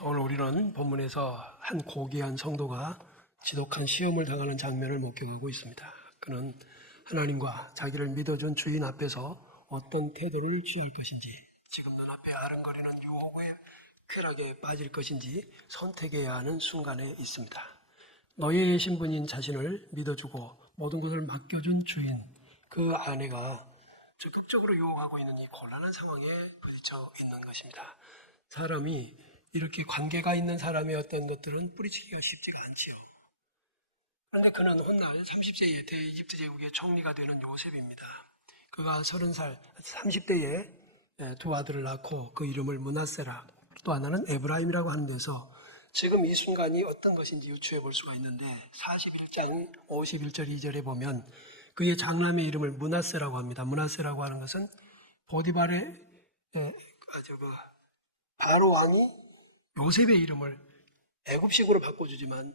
오늘 우리는 본문에서 한 고귀한 성도가 지독한 시험을 당하는 장면을 목격하고 있습니다. 그는 하나님과 자기를 믿어준 주인 앞에서 어떤 태도를 취할 것인지, 지금 눈앞에 아른거리는 유혹의 쾌락에 빠질 것인지 선택해야 하는 순간에 있습니다. 노예의 신분인 자신을 믿어주고 모든 것을 맡겨준 주인, 그 아내가 적극적으로 유혹하고 있는 이 곤란한 상황에 부딪혀 있는 것입니다. 사람이 이렇게 관계가 있는 사람의 어떤 것들은 뿌리치기가 쉽지가 않지요. 그런데 그는 훗날 30세에 대이집트 제국의 총리가 되는 요셉입니다. 그가 30살, 30대에 두 아들을 낳고 그 이름을 므낫세라, 또 하나는 에브라임이라고 하는 데서 지금 이 순간이 어떤 것인지 유추해 볼 수가 있는데 41장 51절 2절에 보면 그의 장남의 이름을 므낫세라고 합니다. 므낫세라고 하는 것은 보디발의 바로 왕이 요셉의 이름을 애굽식으로 바꿔주지만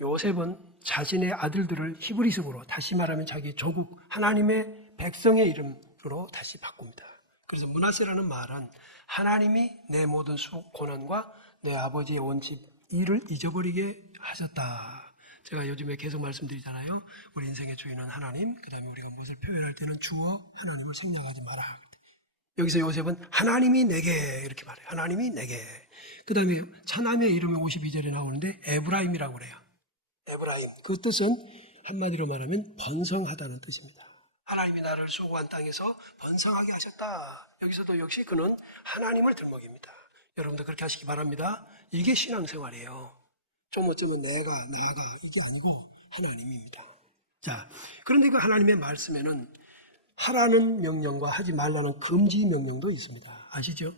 요셉은 자신의 아들들을 히브리식으로, 다시 말하면 자기 조국 하나님의 백성의 이름으로 다시 바꿉니다. 그래서 므낫세라는 말은 하나님이 내 모든 고난과 내 아버지의 온 집 일을 잊어버리게 하셨다. 제가 요즘에 계속 말씀드리잖아요. 우리 인생의 주인은 하나님, 그 다음에 우리가 무엇을 표현할 때는 주어 하나님을 생략하지 마라. 여기서 요셉은 하나님이 내게 이렇게 말해요. 하나님이 내게. 그 다음에 차남의 이름이 52절에 나오는데 에브라임이라고 그래요. 에브라임. 그 뜻은 한마디로 말하면 번성하다는 뜻입니다. 하나님이 나를 수고한 땅에서 번성하게 하셨다. 여기서도 역시 그는 하나님을 들먹입니다. 여러분도 그렇게 하시기 바랍니다. 이게 신앙생활이에요. 좀 어쩌면 내가, 나가 이게 아니고 하나님입니다. 자, 그런데 그 하나님의 말씀에는 하라는 명령과 하지 말라는 금지 명령도 있습니다. 아시죠?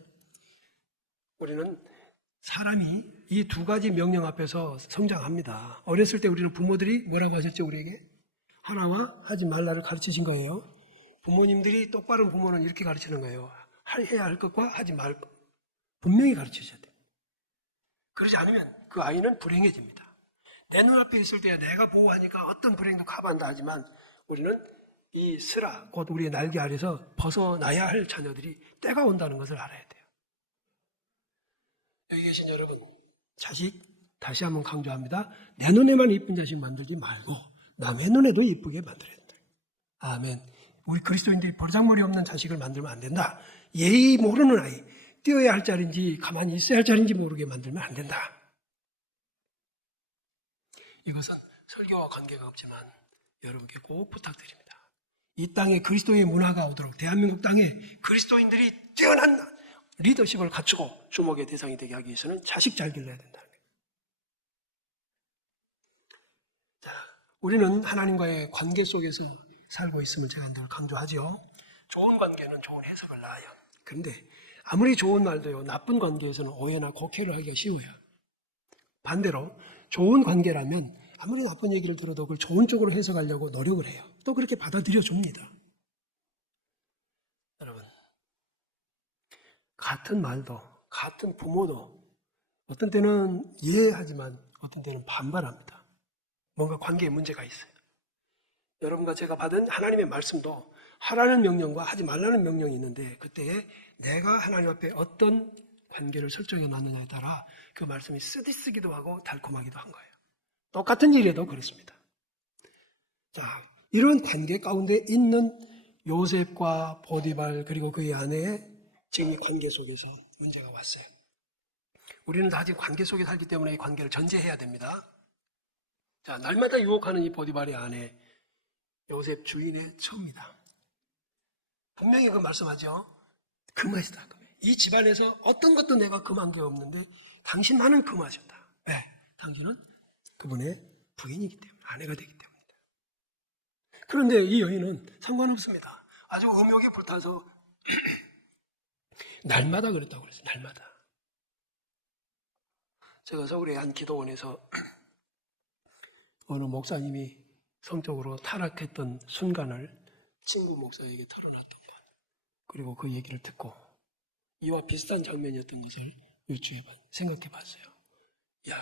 우리는 사람이 이 두 가지 명령 앞에서 성장합니다. 어렸을 때 우리는 부모들이 뭐라고 하셨죠, 우리에게? 하나와 하지 말라를 가르치신 거예요. 부모님들이 똑바른 부모는 이렇게 가르치는 거예요. 해야 할 것과 하지 말 것. 분명히 가르치셔야 돼요. 그러지 않으면 그 아이는 불행해집니다. 내 눈앞에 있을 때 내가 보호하니까 어떤 불행도 가만다 하지만 우리는 이 스라, 곧 우리의 날개 아래서 벗어나야 할 자녀들이 때가 온다는 것을 알아야 돼요. 여기 계신 여러분, 자식 다시 한번 강조합니다. 내 눈에만 이쁜 자식 만들지 말고 남의 눈에도 이쁘게 만들어야 된다. 아멘. 우리 그리스도인들이 버르장머리 없는 자식을 만들면 안 된다. 예의 모르는 아이, 뛰어야 할 자리인지 가만히 있어야 할 자리인지 모르게 만들면 안 된다. 이것은 설교와 관계가 없지만 여러분께 꼭 부탁드립니다. 이 땅에 그리스도의 문화가 오도록 대한민국 땅에 그리스도인들이 뛰어난 리더십을 갖추고 주목의 대상이 되게 하기 위해서는 자식 잘 길러야 된다는 거예요. 자, 우리는 하나님과의 관계 속에서 살고 있음을 제가 늘 강조하죠. 좋은 관계는 좋은 해석을 낳아요. 그런데 아무리 좋은 말도요, 나쁜 관계에서는 오해나 곡해를 하기가 쉬워요. 반대로 좋은 관계라면 아무리 나쁜 얘기를 들어도 그걸 좋은 쪽으로 해석하려고 노력을 해요. 또 그렇게 받아들여 줍니다. 여러분, 같은 말도, 같은 부모도 어떤 때는 이해하지만 어떤 때는 반발합니다. 뭔가 관계에 문제가 있어요. 여러분과 제가 받은 하나님의 말씀도 하라는 명령과 하지 말라는 명령이 있는데 그때에 내가 하나님 앞에 어떤 관계를 설정해 놨느냐에 따라 그 말씀이 쓰디쓰기도 하고 달콤하기도 한 거예요. 똑같은 일에도 그렇습니다. 자, 이런 관계 가운데 있는 요셉과 보디발 그리고 그의 아내의 지금 이 관계 속에서 문제가 왔어요. 우리는 다 아직 관계 속에 살기 때문에 이 관계를 전제해야 됩니다. 자, 날마다 유혹하는 이 보디발의 아내 요셉 주인의 처입니다. 분명히 그 말씀하죠. 금하시다. 이 집안에서 어떤 것도 내가 금한 게 없는데 당신만은 금하셨다. 왜? 당신은 그분의 부인이기 때문에, 아내가 되기 때문입니다. 그런데 이 여인은 상관없습니다. 아주 음욕에 불타서 날마다 그랬다고 그랬어요. 날마다. 제가 서울의 한 기도원에서 어느 목사님이 성적으로 타락했던 순간을 친구 목사에게 털어놨던 것. 그리고 그 얘기를 듣고 이와 비슷한 장면이었던 것을 생각해 봤어요. 야,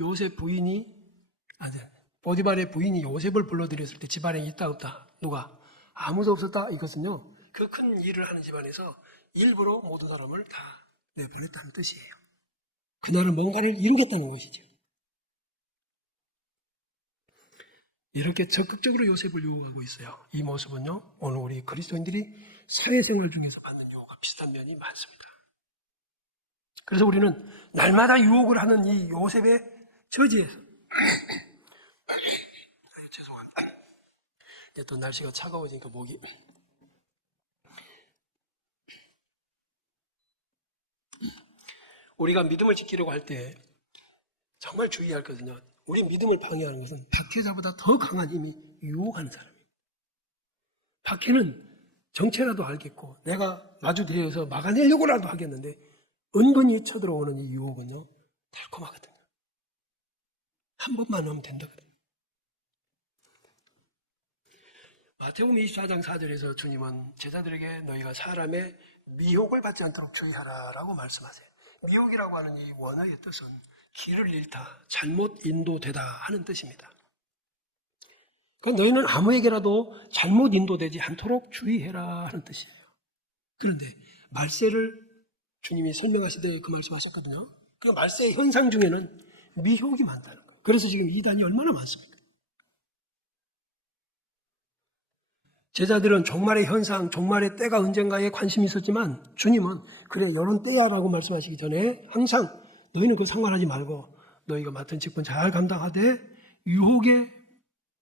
요셉 부인이, 보디발의 부인이 요셉을 불러들였을 때 집안에 있다 없다? 누가? 아무도 없었다? 이것은요, 그 큰 일을 하는 집안에서 일부러 모든 사람을 다 내보냈다는 뜻이에요. 그날은 뭔가를 이루겠다는 것이죠. 이렇게 적극적으로 요셉을 유혹하고 있어요. 이 모습은요, 오늘 우리 그리스도인들이 사회생활 중에서 받는 유혹과 비슷한 면이 많습니다. 그래서 우리는 날마다 유혹을 하는 이 요셉의 저지에서 죄송합니다. 이제 또 날씨가 차가워지니까 목이 우리가 믿음을 지키려고 할 때 정말 주의할 거거든요. 우리 믿음을 방해하는 것은 박해자보다 더 강한 힘이 유혹하는 사람이에요. 박해는 정체라도 알겠고 내가 마주대어서 막아내려고라도 하겠는데 은근히 쳐들어오는 이 유혹은요, 달콤하거든요. 한 번만 하면 된다거든요. 마태복음 24장 4절에서 주님은 제자들에게 너희가 사람의 미혹을 받지 않도록 주의하라 라고 말씀하세요. 미혹이라고 하는 이 원어의 뜻은 길을 잃다, 잘못 인도되다 하는 뜻입니다. 그러니까 너희는 아무에게라도 잘못 인도되지 않도록 주의해라 하는 뜻이에요. 그런데 말세를 주님이 설명하시되 그 말씀하셨거든요. 그 말세의 현상 중에는 미혹이 많다는 거예요. 그래서 지금 이단이 얼마나 많습니까? 제자들은 종말의 현상, 종말의 때가 언젠가에 관심이 있었지만 주님은 그래 이런 때야라고 말씀하시기 전에 항상 너희는 그 상관하지 말고 너희가 맡은 직분 잘 감당하되 유혹에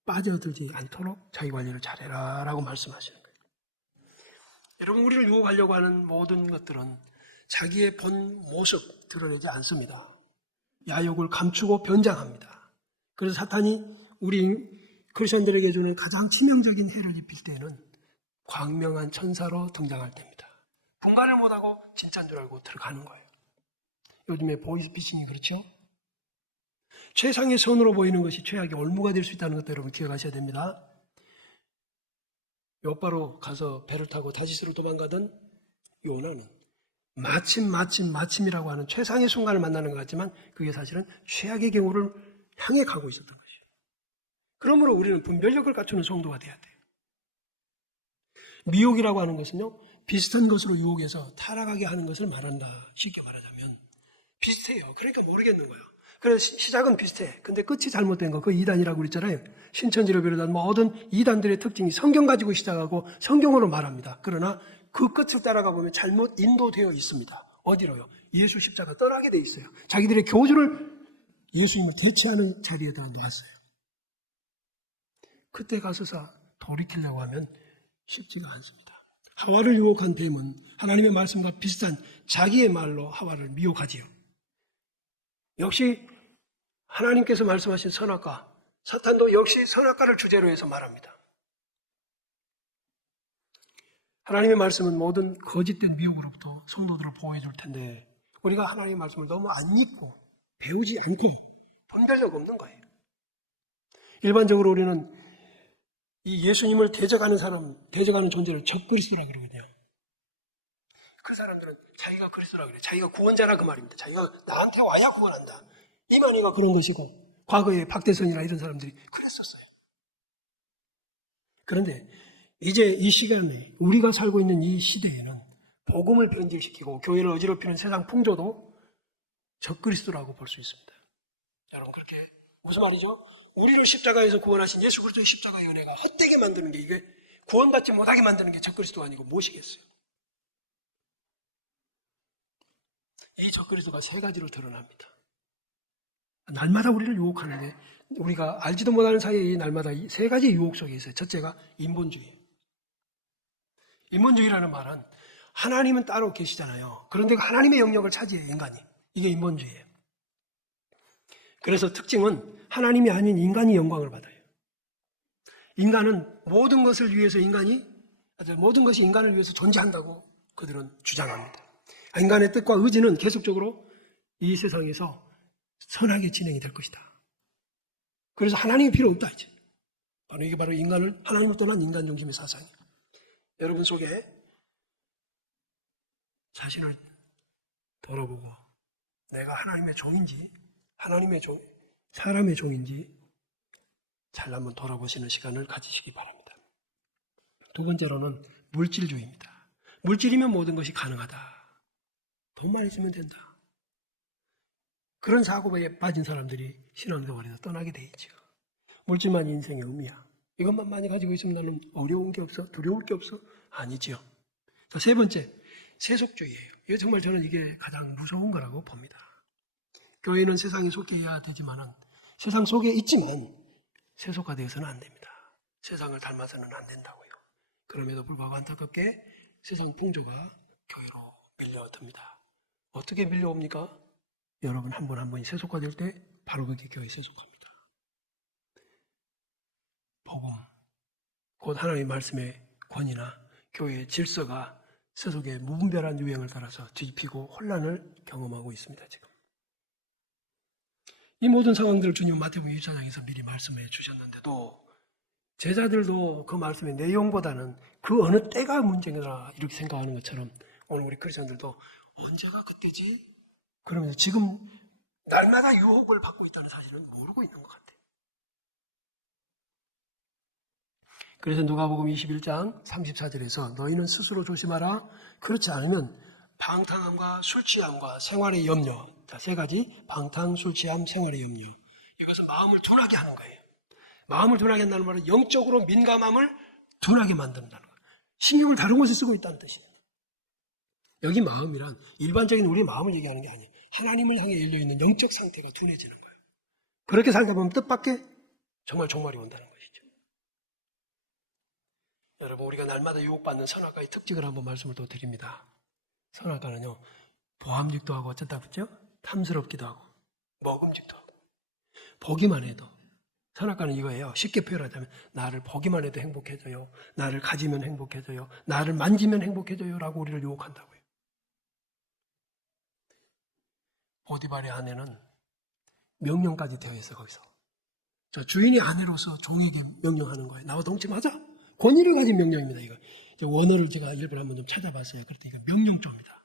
빠져들지 않도록 자기 관리를 잘해라 라고 말씀하시는 거예요. 여러분, 우리를 유혹하려고 하는 모든 것들은 자기의 본 모습 드러내지 않습니다. 야욕을 감추고 변장합니다. 그래서 사탄이 우리 크리스천들에게 주는 가장 치명적인 해를 입힐 때는 광명한 천사로 등장할 때입니다. 분간을 못하고 진짜인 줄 알고 들어가는 거예요. 요즘에 보이스피싱이 그렇죠? 최상의 선으로 보이는 것이 최악의 올무가 될 수 있다는 것도 여러분 기억하셔야 됩니다. 요바로 가서 배를 타고 다시스로 도망가던 요나는 마침이라고 하는 최상의 순간을 만나는 것 같지만 그게 사실은 최악의 경우를 향해 가고 있었던 것이에요. 그러므로 우리는 분별력을 갖추는 성도가 돼야 돼요. 미혹이라고 하는 것은요, 비슷한 것으로 유혹해서 타락하게 하는 것을 말한다. 쉽게 말하자면 비슷해요. 그러니까 모르겠는 거예요. 그래서 시작은 비슷해. 근데 끝이 잘못된 거, 그 이단이라고 그랬잖아요. 신천지를 비롯한 모든 이단들의 특징이 성경 가지고 시작하고 성경으로 말합니다. 그러나 그 끝을 따라가 보면 잘못 인도되어 있습니다. 어디로요? 예수 십자가 떠나게 돼 있어요. 자기들의 교주를 예수님을 대체하는 자리에다 놨어요. 그때 가서서 돌이키려고 하면 쉽지가 않습니다. 하와를 유혹한 뱀은 하나님의 말씀과 비슷한 자기의 말로 하와를 미혹하지요. 역시 하나님께서 말씀하신 선악과, 사탄도 역시 선악과를 주제로 해서 말합니다. 하나님의 말씀은 모든 거짓된 미혹으로부터 성도들을 보호해 줄 텐데 우리가 하나님의 말씀을 너무 안 믿고 배우지 않고 분별력 없는 거예요. 일반적으로 우리는 이 예수님을 대적하는 존재를 적그리스도라고 그러거든요. 그 사람들은 자기가 그리스도라고 그래요. 자기가 구원자라 그 말입니다. 자기가 나한테 와야 구원한다. 이만희가 그런 것이고 과거에 박대선이나 이런 사람들이 그랬었어요. 그런데 이제 이 시간에 우리가 살고 있는 이 시대에는 복음을 변질시키고 교회를 어지럽히는 세상 풍조도 적그리스도라고 볼 수 있습니다. 여러분, 그렇게 무슨 말이죠? 우리를 십자가에서 구원하신 예수 그리스도의 십자가의 은혜가 헛되게 만드는 게, 이게 구원받지 못하게 만드는 게 적그리스도가 아니고 무엇이겠어요? 이 적그리스도가 세 가지로 드러납니다. 날마다 우리를 유혹하는데 우리가 알지도 못하는 사이에 이 날마다 이 세 가지 유혹 속에 있어요. 첫째가 인본주의. 인본주의라는 말은 하나님은 따로 계시잖아요. 그런데 하나님의 영역을 차지해요, 인간이. 이게 인본주의예요. 그래서 특징은 하나님이 아닌 인간이 영광을 받아요. 인간은 모든 것을 위해서 모든 것이 인간을 위해서 존재한다고 그들은 주장합니다. 인간의 뜻과 의지는 계속적으로 이 세상에서 선하게 진행이 될 것이다. 그래서 하나님이 필요 없다, 이제. 이게 바로 하나님을 떠난 인간 중심의 사상이에요. 여러분 속에 자신을 돌아보고 내가 하나님의 종인지, 사람의 종인지 잘 한번 돌아보시는 시간을 가지시기 바랍니다. 두 번째로는 물질주의입니다. 물질이면 모든 것이 가능하다. 돈만 있으면 된다. 그런 사고에 빠진 사람들이 신앙생활에서 떠나게 돼 있죠. 물질만 인생의 의미야. 이것만 많이 가지고 있으면 나는 어려운 게 없어? 두려울 게 없어? 아니지요. 자, 세 번째, 세속주의예요. 이거 정말 저는 이게 가장 무서운 거라고 봅니다. 교회는 세상에 속해야 되지만은 세상 속에 있지만 세속화되어서는 안 됩니다. 세상을 닮아서는 안 된다고요. 그럼에도 불구하고 안타깝게 세상 풍조가 교회로 밀려듭니다. 어떻게 밀려옵니까? 여러분 한 분 한 분이 세속화될 때 바로 그게 교회 세속화입니다. 복음, 곧 하나님의 말씀의 권위나 교회의 질서가 세속의 무분별한 유행을 따라서 뒤집히고 혼란을 경험하고 있습니다. 지금 이 모든 상황들을 주님은 마태복음 24장에서 미리 말씀해 주셨는데도 제자들도 그 말씀의 내용보다는 그 어느 때가 문제라 이렇게 생각하는 것처럼 오늘 우리 크리스천들도 언제가 그때지? 그러면서 지금 날마다 유혹을 받고 있다는 사실은 모르고 있는 것 같아요. 그래서 누가복음 21장 34절에서 너희는 스스로 조심하라. 그렇지 않으면 방탕함과 술 취함과 생활의 염려, 자, 세 가지, 방탕, 술 취함, 생활의 염려. 이것은 마음을 둔하게 하는 거예요. 마음을 둔하게 한다는 말은 영적으로 민감함을 둔하게 만든다는 거예요. 신경을 다른 곳에 쓰고 있다는 뜻이에요. 여기 마음이란 일반적인 우리 마음을 얘기하는 게 아니에요. 하나님을 향해 열려있는 영적 상태가 둔해지는 거예요. 그렇게 살다 보면 뜻밖의 정말 종말이 온다는 것이죠. 여러분, 우리가 날마다 유혹받는 선악과의 특징을 한번 말씀을 또 드립니다. 선악과는요, 보암직도 하고 어쩌다 그죠? 탐스럽기도 하고 먹음직도 하고 보기만 해도 선악과는 이거예요. 쉽게 표현하자면 나를 보기만 해도 행복해져요. 나를 가지면 행복해져요. 나를 만지면 행복해져요. 라고 우리를 유혹한다고요. 보디발의 아내는 명령까지 되어 있어 거기서. 저 주인이 아내로서 종에게 명령하는 거예요. 나와 동침하자. 권위를 가진 명령입니다. 이거 원어를 제가 일부러 한번 좀 찾아봤어요. 그랬더니 이거 명령조입니다.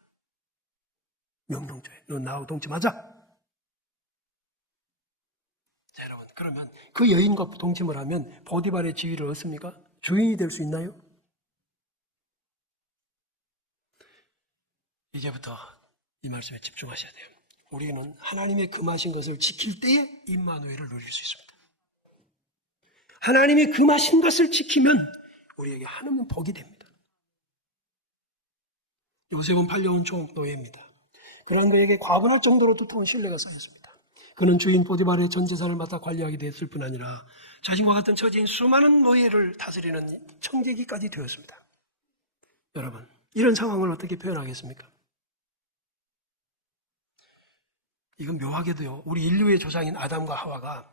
명령조예요. 너 나와 동침하자. 자, 여러분, 그러면 그 여인과 동침을 하면 보디발의 지위를 얻습니까? 주인이 될 수 있나요? 이제부터 이 말씀에 집중하셔야 돼요. 우리는 하나님의 금하신 것을 지킬 때에 임마누엘을 누릴 수 있습니다. 하나님이 금하신 것을 지키면 우리에게 하나님은 복이 됩니다. 요셉은 팔려온 종노예입니다. 그러한 그에게 과분할 정도로 두터운 신뢰가 쌓였습니다. 그는 주인 보디발의 전 재산을 맡아 관리하게 됐을 뿐 아니라 자신과 같은 처지인 수많은 노예를 다스리는 청지기까지 되었습니다. 여러분, 이런 상황을 어떻게 표현하겠습니까? 이건 묘하게도요, 우리 인류의 조상인 아담과 하와가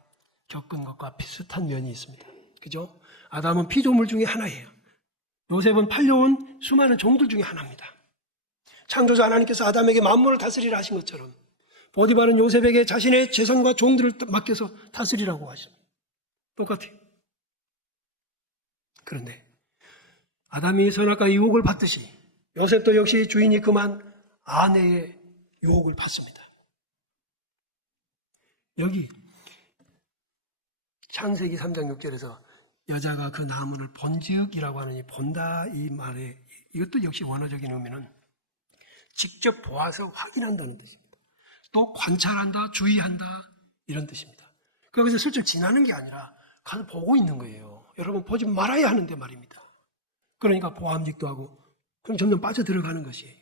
겪은 것과 비슷한 면이 있습니다. 그죠? 아담은 피조물 중에 하나예요. 요셉은 팔려온 수많은 종들 중에 하나입니다. 창조자 하나님께서 아담에게 만물을 다스리라 하신 것처럼 보디발은 요셉에게 자신의 재산과 종들을 맡겨서 다스리라고 하십니다. 똑같아요. 그런데 아담이 선악과의 유혹을 받듯이 요셉도 역시 주인이 금한 아내의 유혹을 받습니다. 여기 창세기 3장 6절에서 여자가 그 나무를 본즉 이라고 하는 이 본다 이 말에 이것도 역시 원어적인 의미는 직접 보아서 확인한다는 뜻입니다. 또 관찰한다, 주의한다 이런 뜻입니다. 거기서 슬쩍 지나는 게 아니라 가서 보고 있는 거예요. 여러분 보지 말아야 하는데 말입니다. 그러니까 보암직도 하고 그럼 점점 빠져들어가는 것이에요.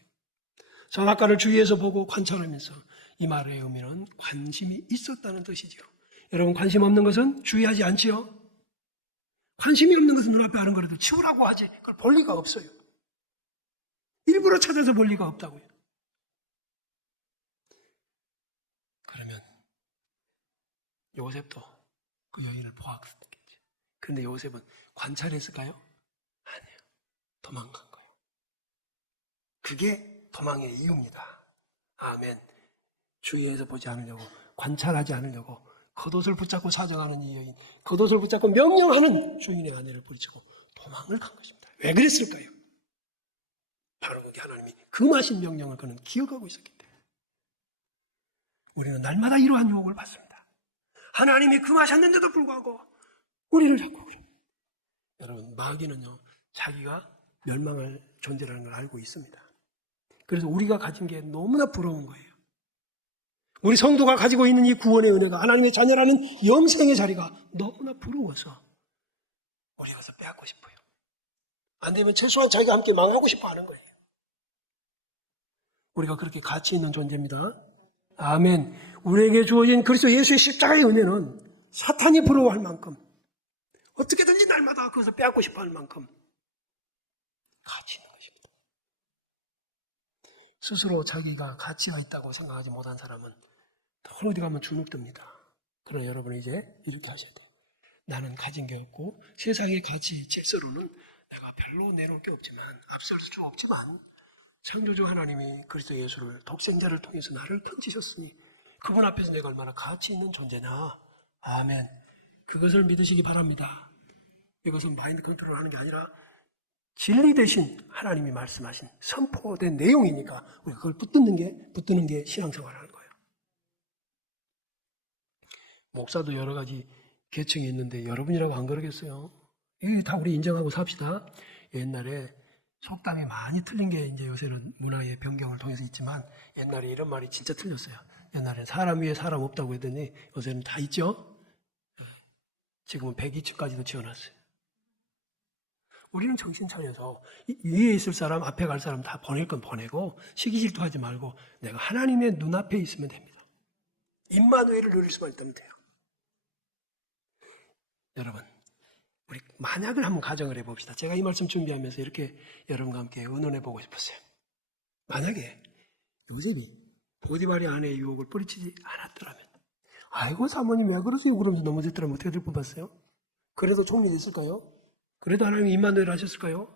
선악과를 주위에서 보고 관찰하면서 이 말의 의미는 관심이 있었다는 뜻이죠. 여러분 관심 없는 것은 주의하지 않지요. 관심이 없는 것은 눈앞에 하는 거라도 치우라고 하지 그걸 볼 리가 없어요. 일부러 찾아서 볼 리가 없다고요. 그러면 요셉도 그 여인을 보았겠지. 그런데 요셉은 관찰했을까요? 아니에요. 도망간 거예요. 그게 도망의 이유입니다. 아멘. 주위에서 보지 않으려고, 관찰하지 않으려고 겉옷을 붙잡고 사정하는 이 여인, 겉옷을 붙잡고 명령하는 주인의 아내를 뿌리치고 도망을 간 것입니다. 왜 그랬을까요? 바로 그게 하나님이 금하신 명령을 그는 기억하고 있었기 때문에. 우리는 날마다 이러한 유혹을 받습니다. 하나님이 금하셨는데도 불구하고 우리를 자꾸 그럽니다. 여러분, 마귀는요, 자기가 멸망할 존재라는 걸 알고 있습니다. 그래서 우리가 가진 게 너무나 부러운 거예요. 우리 성도가 가지고 있는 이 구원의 은혜가 하나님의 자녀라는 영생의 자리가 너무나 부러워서 우리가 그것을 빼앗고 싶어요. 안 되면 최소한 자기가 함께 망하고 싶어 하는 거예요. 우리가 그렇게 가치 있는 존재입니다. 아멘. 우리에게 주어진 그리스도 예수의 십자가의 은혜는 사탄이 부러워할 만큼 어떻게든지 날마다 그것을 빼앗고 싶어 할 만큼 가치 있는 것입니다. 스스로 자기가 가치가 있다고 생각하지 못한 사람은 어디 가면 주눅듭니다. 그러나 여러분은 이제 이렇게 하셔야 돼요. 나는 가진 게 없고 세상의 가치 질서로는 내가 별로 내놓을 게 없지만 앞설 수 없지만 창조주 하나님이 그리스도 예수를 독생자를 통해서 나를 던지셨으니 그분 앞에서 내가 얼마나 가치 있는 존재나. 아멘. 그것을 믿으시기 바랍니다. 이것은 마인드 컨트롤 하는 게 아니라 진리 대신 하나님이 말씀하신 선포된 내용이니까 우리가 그걸 붙드는 게 신앙생활을 하는 거예요. 목사도 여러 가지 계층이 있는데 여러분이라고 안 그러겠어요? 이게 다 우리 인정하고 삽시다. 옛날에 속담이 많이 틀린 게 이제 요새는 문화의 변경을 통해서 있지만 옛날에 이런 말이 진짜 틀렸어요. 옛날에는 사람 위에 사람 없다고 했더니 요새는 다 있죠? 지금은 102층까지도 지어놨어요. 우리는 정신 차려서 위에 있을 사람, 앞에 갈 사람 다 보낼 건 보내고 시기 질투하지 말고 내가 하나님의 눈앞에 있으면 됩니다. 임마누엘을 누릴 수만 있다면 돼요. 여러분, 우리 만약을 한번 가정을 해봅시다. 제가 이 말씀 준비하면서 이렇게 여러분과 함께 의논해 보고 싶었어요. 만약에 요셉이 보디발의 아내의 유혹을 뿌리치지 않았더라면, 아이고 사모님 왜 그러세요? 그러면서 넘어졌더라면 어떻게 될 뻔봤어요? 그래도 총리 됐을까요? 그래도 하나님이 임마누엘 하셨을까요?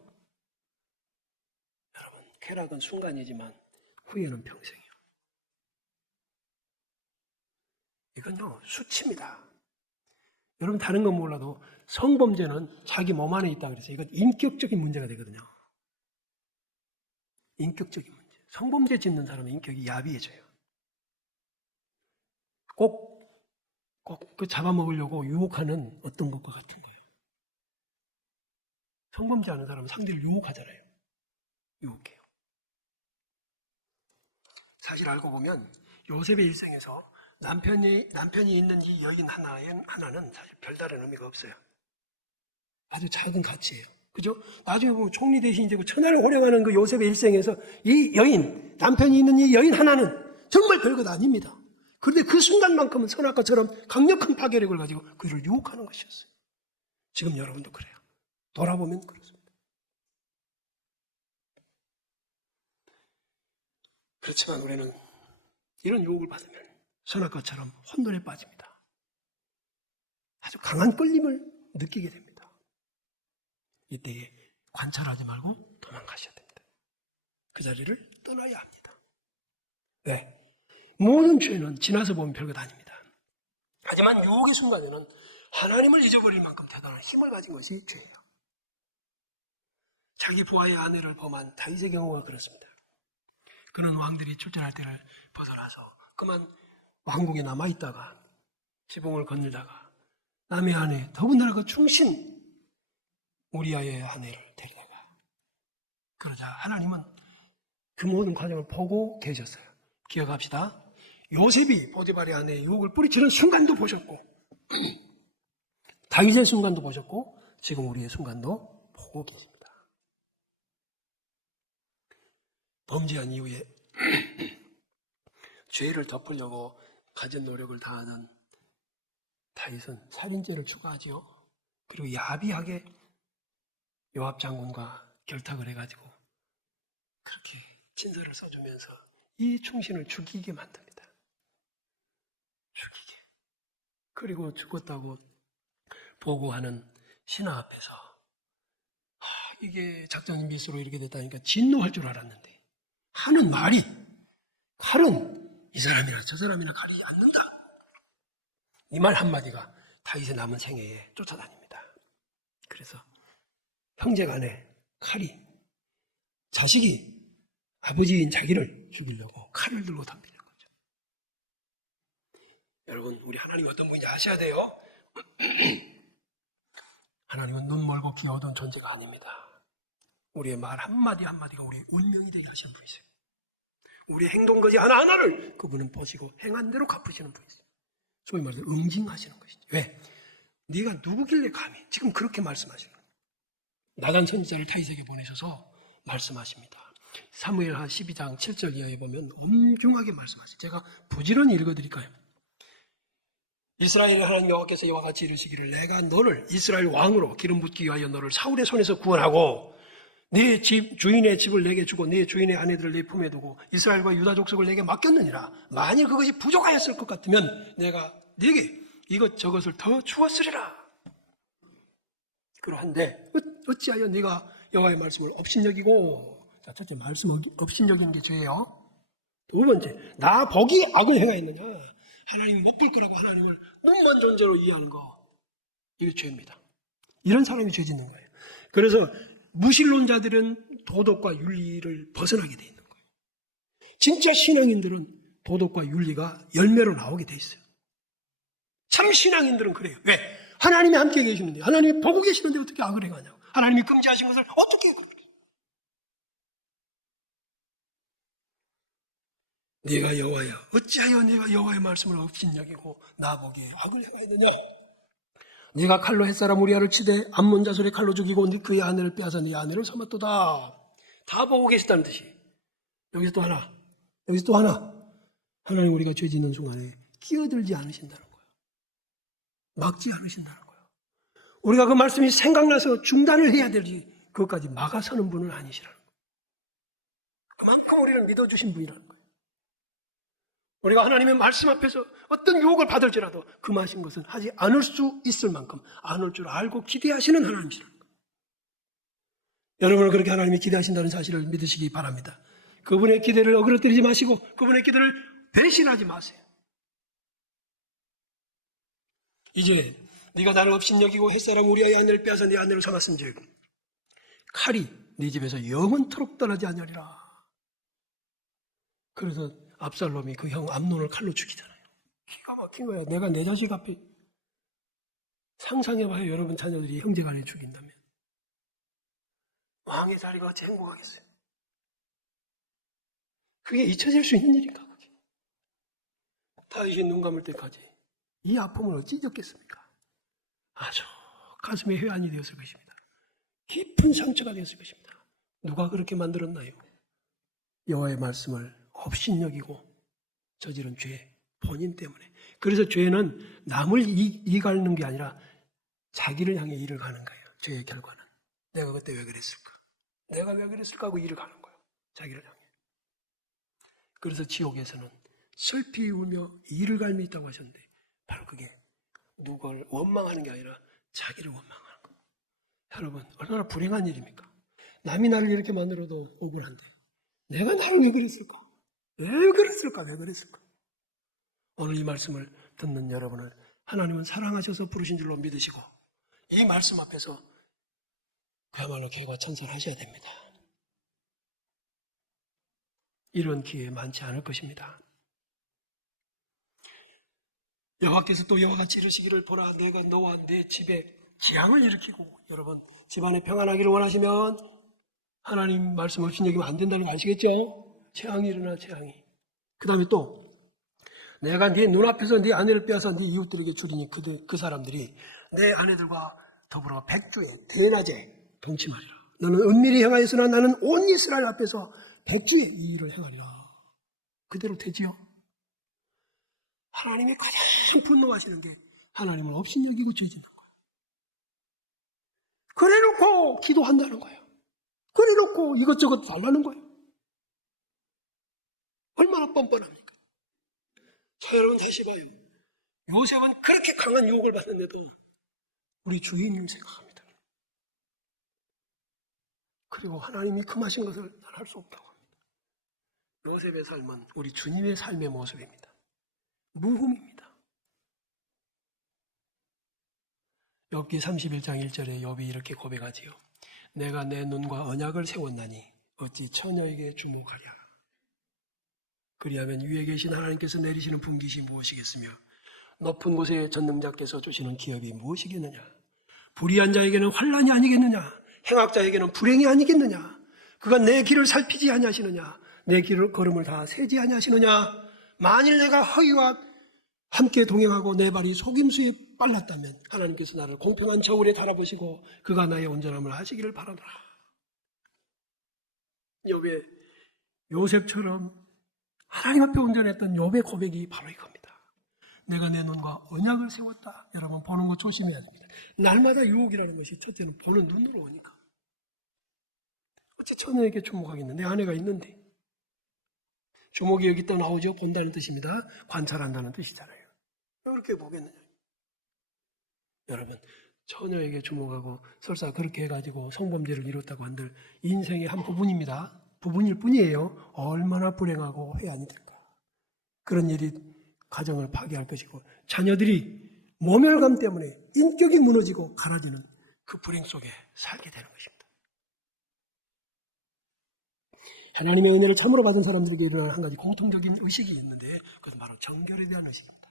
여러분, 쾌락은 순간이지만 후회는 평생이요. 이건요, 수치입니다. 여러분 다른 건 몰라도 성범죄는 자기 몸 안에 있다 그래서 이건 인격적인 문제가 되거든요. 인격적인 문제. 성범죄 짓는 사람은 인격이 야비해져요. 꼭 그 잡아먹으려고 유혹하는 어떤 것과 같은 거예요. 성범죄하는 사람은 상대를 유혹하잖아요. 유혹해요. 사실 알고 보면 요셉의 일생에서 남편이 있는 이 여인 하나는 사실 별다른 의미가 없어요. 아주 작은 가치예요. 그죠? 나중에 보면 총리 대신 되고 천하를 호령하는 그 요셉의 일생에서 이 여인, 남편이 있는 이 여인 하나는 정말 별것 아닙니다. 그런데 그 순간만큼은 선악과처럼 강력한 파괴력을 가지고 그를 유혹하는 것이었어요. 지금 여러분도 그래요. 돌아보면 그렇습니다. 그렇지만 우리는 이런 유혹을 받으면 선악과처럼 혼돈에 빠집니다. 아주 강한 끌림을 느끼게 됩니다. 이때에 관찰하지 말고 도망가셔야 됩니다. 그 자리를 떠나야 합니다. 왜? 모든 죄는 지나서 보면 별것 아닙니다. 하지만 유혹의 순간에는 하나님을 잊어버릴 만큼 대단한 힘을 가진 것이 죄예요. 자기 부하의 아내를 범한 다윗의 경우가 그렇습니다. 그는 왕들이 출전할 때를 벗어나서 그만 왕궁에 남아있다가 지붕을 거닐다가 남의 아내, 더군다나 그 충신 우리아의 아내를 데려다가 그러자 하나님은 그 모든 과정을 보고 계셨어요. 기억합시다. 요셉이 보디발의 아내의 유혹을 뿌리치는 순간도 보셨고 다윗의 순간도 보셨고 지금 우리의 순간도 보고 계십니다. 범죄한 이후에 죄를 덮으려고 가진 노력을 다하는 다윗은 살인죄를 추가하지요. 그리고 야비하게 요압 장군과 결탁을 해가지고 그렇게 친서를 써주면서 이 충신을 죽이게 만듭니다. 죽이게. 그리고 죽었다고 보고하는 신하 앞에서 이게 작전이 미스로 이렇게 됐다니까 진노할 줄 알았는데 하는 말이 칼은 이 사람이나 저 사람이나 가리지 않는다. 이 말 한마디가 다윗의 남은 생애에 쫓아다닙니다. 그래서 형제간에 칼이 자식이 아버지인 자기를 죽이려고 칼을 들고 덤비는 거죠. 여러분 우리 하나님 어떤 분인지 아셔야 돼요. 하나님은 눈 멀고 귀 어두운 존재가 아닙니다. 우리의 말 한마디 한마디가 우리의 운명이 되게 하시는 분이세요. 우리 행동거지 하나하나를 그분은 보시고 행한 대로 갚으시는 분이세요. 소위 말해서 응징하시는 것이죠. 왜? 네가 누구길래 감히 지금 그렇게 말씀하시는 거예요. 나단 선지자를 타이색에 보내셔서 말씀하십니다. 사무엘하 12장 7절 이하에 보면 엄중하게 말씀하시죠. 제가 부지런히 읽어드릴까요? 이스라엘의 하나님 여호와께서 이와 같이 이르시기를 내가 너를 이스라엘 왕으로 기름 붓기 위하여 너를 사울의 손에서 구원하고 네 집 주인의 집을 내게 주고 네 주인의 아내들을 네 품에 두고 이스라엘과 유다 족속을 내게 맡겼느니라. 만일 그것이 부족하였을 것 같으면 내가 네게 이것저것을 더 주었으리라. 그러한데 어찌하여 네가 여호와의 말씀을 업신여기고, 자, 첫째 말씀 업신여기는 게 죄예요. 두 번째, 나 보기 악을 행하였느냐. 하나님 못 볼 거라고 하나님을 눈먼 존재로 이해하는 거, 이게 죄입니다. 이런 사람이 죄 짓는 거예요. 그래서 무신론자들은 도덕과 윤리를 벗어나게 돼 있는 거예요. 진짜 신앙인들은 도덕과 윤리가 열매로 나오게 돼 있어요. 참 신앙인들은 그래요. 왜? 하나님이 함께 계시는데, 하나님이 보고 계시는데 어떻게 악을 행하냐고. 하나님이 금지하신 것을 어떻게 그렇게. 네가 여호와야, 어찌하여 네가 여호와의 말씀을 업신여기고 나보기에 악을 행하였느냐. 네가 칼로 햇사람 우리아를 치되 암몬 자손의 칼로 죽이고 그의 아내를 빼앗아 네 아내를 삼았도다. 다 보고 계시다는 뜻이. 여기서 또 하나, 여기서 또 하나. 하나님 우리가 죄 짓는 순간에 끼어들지 않으신다는 거예요. 막지 않으신다는 거예요. 우리가 그 말씀이 생각나서 중단을 해야 되지 그것까지 막아서는 분은 아니시라는 거예요. 그만큼 우리를 믿어주신 분이라는 거예요. 우리가 하나님의 말씀 앞에서 어떤 유혹을 받을지라도 금하신 것은 하지 않을 수 있을 만큼 않을 줄 알고 기대하시는 하나님이시라는 거예요. 여러분은 그렇게 하나님이 기대하신다는 사실을 믿으시기 바랍니다. 그분의 기대를 어그러뜨리지 마시고 그분의 기대를 배신하지 마세요. 이제 네가 나를 업신여기고 햇사람 우리아의 아내를 빼앗아 네 아내를 삼았음즉 칼이 네 집에서 영원토록 떠나지 않으리라. 그래서 압살롬이 그 형 암논을 칼로 죽이잖아요. 기가 막힌 거야. 내가 내 자식 앞에 상상해봐요. 여러분 자녀들이 형제간에 죽인다면 왕의 자리가 어찌 행복하겠어요. 그게 잊혀질 수 있는 일인가. 다윗이 눈 감을 때까지 이 아픔을 어찌 잊었겠습니까? 아주 가슴에 회한이 되었을 것입니다. 깊은 상처가 되었을 것입니다. 누가 그렇게 만들었나요? 여호와의 말씀을 업신여기고 저지른 죄, 본인 때문에. 그래서 죄는 남을 이갈는 게 아니라 자기를 향해 일을 가는 거예요. 죄의 결과는. 내가 그때 왜 그랬을까? 내가 왜 그랬을까 하고 일을 가는 거예요. 자기를 향해. 그래서 지옥에서는 슬피 울며 이를 갈미 있다고 하셨는데 바로 그게 누구를 원망하는 게 아니라 자기를 원망하는 거예요. 여러분 얼마나 불행한 일입니까? 남이 나를 이렇게 만들어도 억울한데 내가 나를 왜 그랬을까? 왜 그랬을까? 왜 그랬을까? 오늘 이 말씀을 듣는 여러분을 하나님은 사랑하셔서 부르신 줄로 믿으시고 이 말씀 앞에서 그야말로 개과천선하셔야 됩니다. 이런 기회 많지 않을 것입니다. 여호와께서 또 이와 같이 이르시기를 보라 내가 너와 내 집에 재앙을 일으키고 여러분 집안에 평안하기를 원하시면 하나님 말씀 없이 여기면 안 된다는 거 아시겠죠? 재앙이 일어나 재앙이. 그 다음에 또 내가 네 눈앞에서 네 아내를 빼앗아 네 이웃들에게 주리니 그 사람들이 내 아내들과 더불어 백주에 대낮에 동침하리라. 너는 은밀히 행하였으나 나는 온 이스라엘 앞에서 백주에 이 일을 행하리라. 그대로 되지요? 하나님이 가장 분노하시는 게 하나님을 업신여기고 죄짓는 거예요. 그래놓고 기도한다는 거예요. 그래놓고 이것저것 달라는 거예요. 얼마나 뻔뻔합니까? 자, 여러분 다시 봐요. 요셉은 그렇게 강한 유혹을 받는데도 우리 주인님 생각합니다. 그리고 하나님이 금하신 것을 난 할 수 없다고 합니다. 요셉의 삶은 우리 주님의 삶의 모습입니다. 무흠입니다. 욥기 31장 1절에 욥이 이렇게 고백하지요. 내가 내 눈과 언약을 세웠나니 어찌 처녀에게 주목하랴. 그리하면 위에 계신 하나님께서 내리시는 분깃이 무엇이겠으며 높은 곳에 전능자께서 주시는 기업이 무엇이겠느냐. 불의한 자에게는 환난이 아니겠느냐. 행악자에게는 불행이 아니겠느냐. 그가 내 길을 살피지 아니하시느냐. 내 걸음을 다 세지 아니하시느냐? 만일 내가 허위와 함께 동행하고 내 발이 속임수에 빨랐다면 하나님께서 나를 공평한 저울에 달아보시고 그가 나의 온전함을 하시기를 바라노라. 욥의 요셉처럼 하나님 앞에 온전했던 욥의 고백이 바로 이겁니다. 내가 내 눈과 언약을 세웠다. 여러분 보는 거 조심해야 됩니다. 날마다 유혹이라는 것이 첫째는 보는 눈으로 오니까. 어째 처녀에게 주목하겠는데 내 아내가 있는데. 주목이 여기 또 나오죠. 본다는 뜻입니다. 관찰한다는 뜻이잖아요. 왜 그렇게 보겠느냐. 여러분 처녀에게 주목하고 설사 그렇게 해가지고 성범죄를 이뤘다고 한들 인생의 한 부분입니다. 부분일 뿐이에요. 얼마나 불행하고 회한이 될까. 그런 일이 가정을 파괴할 것이고 자녀들이 모멸감 때문에 인격이 무너지고 갈아지는 그 불행 속에 살게 되는 것입니다. 하나님의 은혜를 참으로 받은 사람들에게 일어나는 한 가지 공통적인 의식이 있는데 그것은 바로 정결에 대한 의식입니다.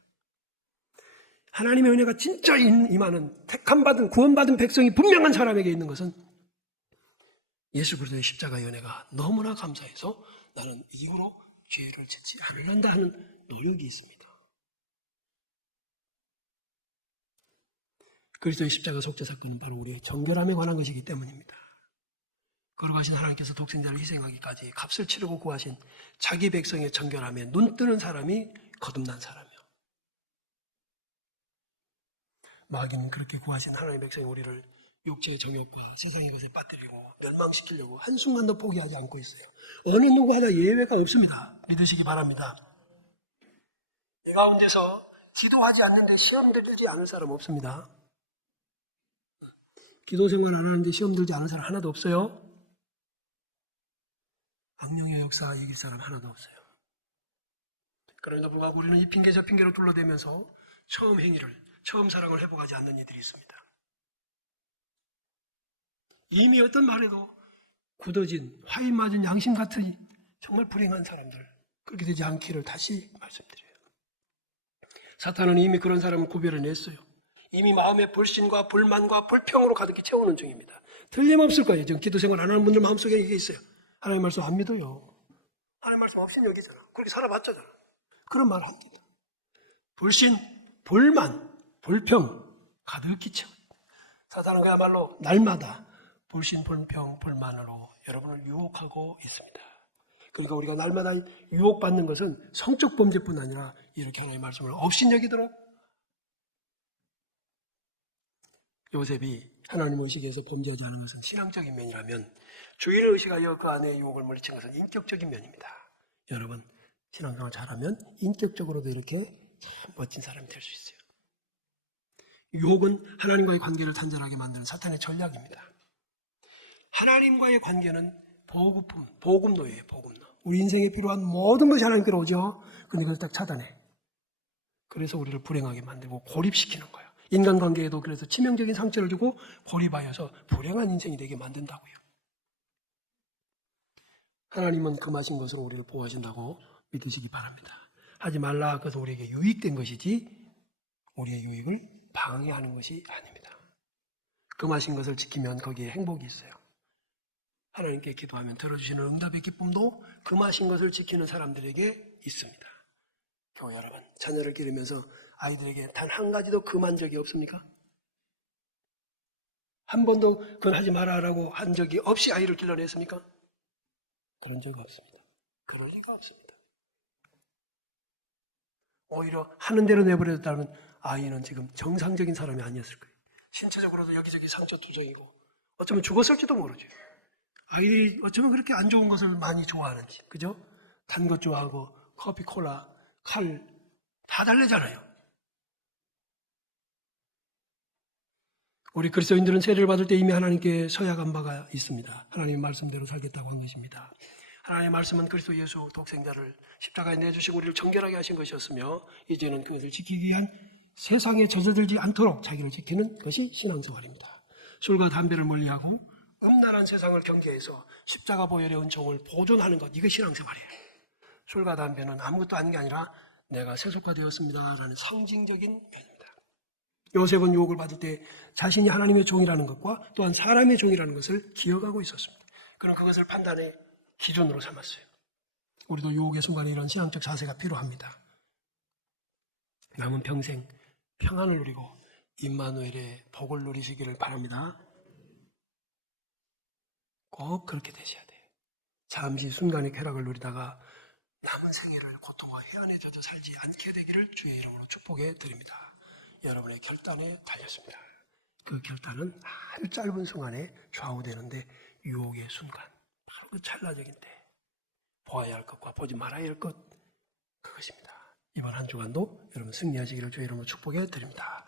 하나님의 은혜가 진짜 임하는 택함받은 구원받은 백성이 분명한 사람에게 있는 것은 예수 그리스도의 십자가의 은혜가 너무나 감사해서 나는 이후로 죄를 짓지 않는다 하는 노력이 있습니다. 그리스도의 십자가 속죄 사건은 바로 우리의 정결함에 관한 것이기 때문입니다. 거룩하신 하나님께서 독생자를 희생하기까지 값을 치르고 구하신 자기 백성의 정결함에 눈뜨는 사람이 거듭난 사람이요. 마귀는 그렇게 구하신 하나님의 백성이 우리를 육체의 정욕과 세상의 것에 빠뜨리고 멸망시키려고 한순간도 포기하지 않고 있어요. 어느 누구 하나 예외가 없습니다. 믿으시기 바랍니다. 이 가운데서 기도하지 않는데 시험 들지 않을 사람 없습니다. 기도 생활 안 하는데 시험 들지 않을 사람 하나도 없어요. 악령의 역사 이길 사람 하나도 없어요. 그럼에도 불구하고 우리는 이 핑계 저 핑계로 둘러대면서 처음 사랑을 회복하지 않는 이들이 있습니다. 이미 어떤 말에도 굳어진 화인 맞은 양심 같은 정말 불행한 사람들 그렇게 되지 않기를 다시 말씀드려요. 사탄은 이미 그런 사람을 구별해냈어요. 이미 마음의 불신과 불만과 불평으로 가득히 채우는 중입니다. 틀림없을 거예요. 지금 기도 생활 안 하는 분들 마음속에 이게 있어요. 하나님 말씀 안 믿어요. 하나님 말씀 없인 여기잖아. 그렇게 살아봤잖아. 그런 말 합니다. 불신, 불만, 불평 가득히 채워. 사탄은 그야말로 날마다 불신, 불평, 불만으로 여러분을 유혹하고 있습니다. 그러니까 우리가 날마다 유혹받는 것은 성적 범죄뿐 아니라 이렇게 하나님의 말씀을 업신여기도록 요셉이 하나님 의식에서 범죄하지 않은 것은 신앙적인 면이라면 주의를 의식하여 그 안에 유혹을 물리친 것은 인격적인 면입니다. 여러분 신앙생활 잘하면 인격적으로도 이렇게 참 멋진 사람이 될 수 있어요. 유혹은 하나님과의 관계를 단절하게 만드는 사탄의 전략입니다. 하나님과의 관계는 보급품, 보급로예요. 보급로. 우리 인생에 필요한 모든 것이 하나님께로 오죠. 근데 그걸 딱 차단해. 그래서 우리를 불행하게 만들고 고립시키는 거예요. 인간관계에도 그래서 치명적인 상처를 주고 고립하여서 불행한 인생이 되게 만든다고요. 하나님은 금하신 것으로 우리를 보호하신다고 믿으시기 바랍니다. 하지 말라. 그것은 우리에게 유익된 것이지 우리의 유익을 방해하는 것이 아닙니다. 금하신 것을 지키면 거기에 행복이 있어요. 하나님께 기도하면 들어주시는 응답의 기쁨도 금하신 것을 지키는 사람들에게 있습니다. 교회 여러분, 자녀를 기르면서 아이들에게 단 한 가지도 금한 적이 없습니까? 한 번도 그건 하지 말아라고 한 적이 없이 아이를 길러냈습니까? 그런 적 없습니다. 그럴 리가 없습니다. 오히려 하는 대로 내버려뒀다면 아이는 지금 정상적인 사람이 아니었을 거예요. 신체적으로도 여기저기 상처 투정이고 어쩌면 죽었을지도 모르죠. 아이들이 어쩌면 그렇게 안 좋은 것을 많이 좋아하는지, 그죠? 단 것 좋아하고 커피, 콜라, 칼 다 달래잖아요. 우리 그리스도인들은 세례를 받을 때 이미 하나님께 서약한 바가 있습니다. 하나님의 말씀대로 살겠다고 한 것입니다. 하나님의 말씀은 그리스도 예수 독생자를 십자가에 내주시고 우리를 정결하게 하신 것이었으며 이제는 그것을 지키기 위한 세상에 젖어들지 않도록 자기를 지키는 것이 신앙생활입니다. 술과 담배를 멀리하고 음란한 세상을 경계해서 십자가 보혈의 은총을 보존하는 것, 이게 신앙생활이에요. 술과 담배는 아무것도 아닌 게 아니라 내가 세속화되었습니다 라는 상징적인 면입니다. 요셉은 유혹을 받을 때 자신이 하나님의 종이라는 것과 또한 사람의 종이라는 것을 기억하고 있었습니다. 그럼 그것을 판단의 기준으로 삼았어요. 우리도 유혹의 순간에 이런 신앙적 자세가 필요합니다. 남은 평생 평안을 누리고 임마누엘의 복을 누리시기를 바랍니다. 꼭 그렇게 되셔야 돼요. 잠시 순간의 쾌락을 누리다가 남은 생애를 고통과 해안에 젖어 살지 않게 되기를 주의 이름으로 축복해 드립니다. 여러분의 결단에 달렸습니다. 그 결단은 아주 짧은 순간에 좌우되는데 유혹의 순간, 바로 그 찰나적인 때 보아야 할 것과 보지 말아야 할 것, 그것입니다. 이번 한 주간도 여러분 승리하시기를 주의 이름으로 축복해 드립니다.